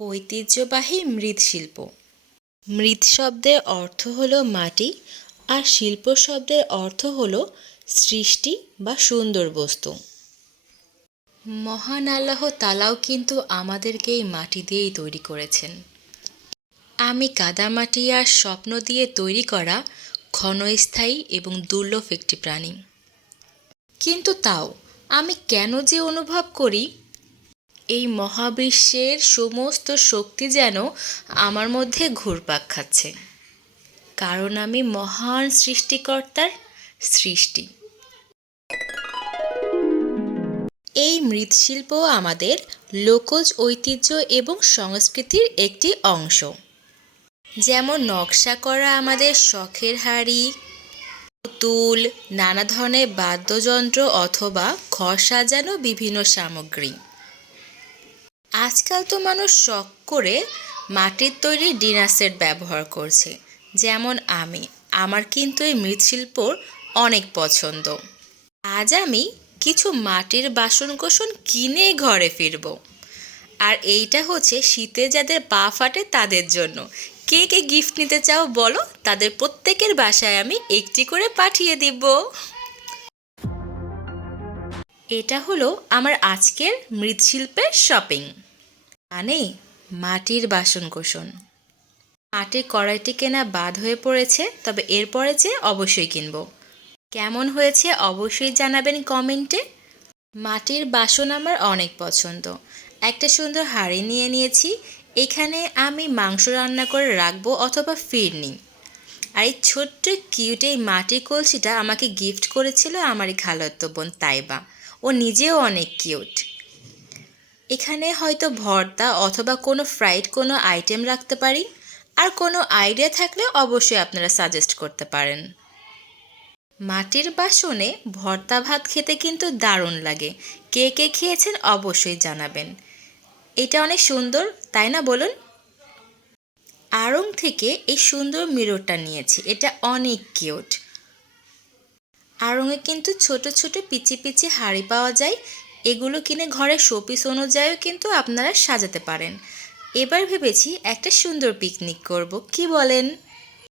ঐতিহ্যবাহী মৃৎশিল্প। মৃৎ শব্দের অর্থ হলো মাটি, আর শিল্প শব্দের অর্থ হলো সৃষ্টি বা সুন্দর বস্তু। মহান আল্লাহ তাআলাও কিন্তু আমাদেরকে এই মাটি দিয়েই তৈরি করেছেন। আমি কাদামাটি আর স্বপ্ন দিয়ে তৈরি করা ক্ষণস্থায়ী এবং দুর্লভ একটি প্রাণী। কিন্তু তাও আমি কেন যে অনুভব করি এই মহাবিশ্বের সমস্ত শক্তি যেন আমার মধ্যে ঘুরপাক খাচ্ছে, কারণ আমি মহান সৃষ্টিকর্তার সৃষ্টি। এই মৃৎশিল্প আমাদের লোকজ ঐতিহ্য এবং সংস্কৃতির একটি অংশ। যেমন নকশা করা আমাদের শখের হাড়ি, পুতুল, নানা ধরনের বাদ্যযন্ত্র অথবা ঘর সাজানো বিভিন্ন সামগ্রী। আজকাল তো মানুষ শখ করে মাটির তৈরি ডিনার সেট ব্যবহার করছে। যেমন আমার কিন্তু এই মৃৎশিল্পর অনেক পছন্দ। আজ আমি কিছু মাটির বাসনকোসন কিনে ঘরে ফিরব। আর এইটা হচ্ছে শীতে যাদের পা ফাটে তাদের জন্য। কে কে গিফট নিতে চাও বলো, তাদের প্রত্যেকের বাসায় আমি একটি করে পাঠিয়ে দিব। এটা হলো আমার আজকের মৃৎশিল্পের শপিং, মানে মাটির বাসনকোসন। মাটির কড়াইটি কেনা বাদ হয়ে পড়েছে, তবে এরপরে যে অবশ্যই কিনব। কেমন হয়েছে অবশ্যই জানাবেন কমেন্টে। মাটির বাসন আমার অনেক পছন্দ। একটা সুন্দর হাঁড়ি নিয়ে নিয়েছি, এখানে আমি মাংস রান্না করে রাখবো অথবা ফিরনি। আর এই ছোট্ট কিউট এই মাটির কলসিটা আমাকে গিফট করেছিল আমারই খালাতো বোন তাইবা। ও নিজেও অনেক কিউট। এখানে হয়তো ভর্তা অথবা কোনো ফ্রাইড কোনো আইটেম রাখতে পারি। আর কোনো আইডিয়া থাকলে অবশ্যই আপনারা সাজেস্ট করতে পারেন। মাটির বাসনে ভর্তা ভাত খেতে কিন্তু দারুণ লাগে। কে কে খেয়েছেন অবশ্যই জানাবেন। এটা অনেক সুন্দর, তাই না বলুন? আড়ং থেকে এই সুন্দর মিররটা নিয়েছি, এটা অনেক কিউট। আড়ংয়ে কিন্তু ছোট ছোট পিচি পিচি হাঁড়ি পাওয়া যায়। এগুলো কিনে ঘরের শোপিস অনুযায়ীও কিন্তু আপনারা সাজাতে পারেন। এবার ভেবেছি একটা সুন্দর পিকনিক করব, কি বলেন?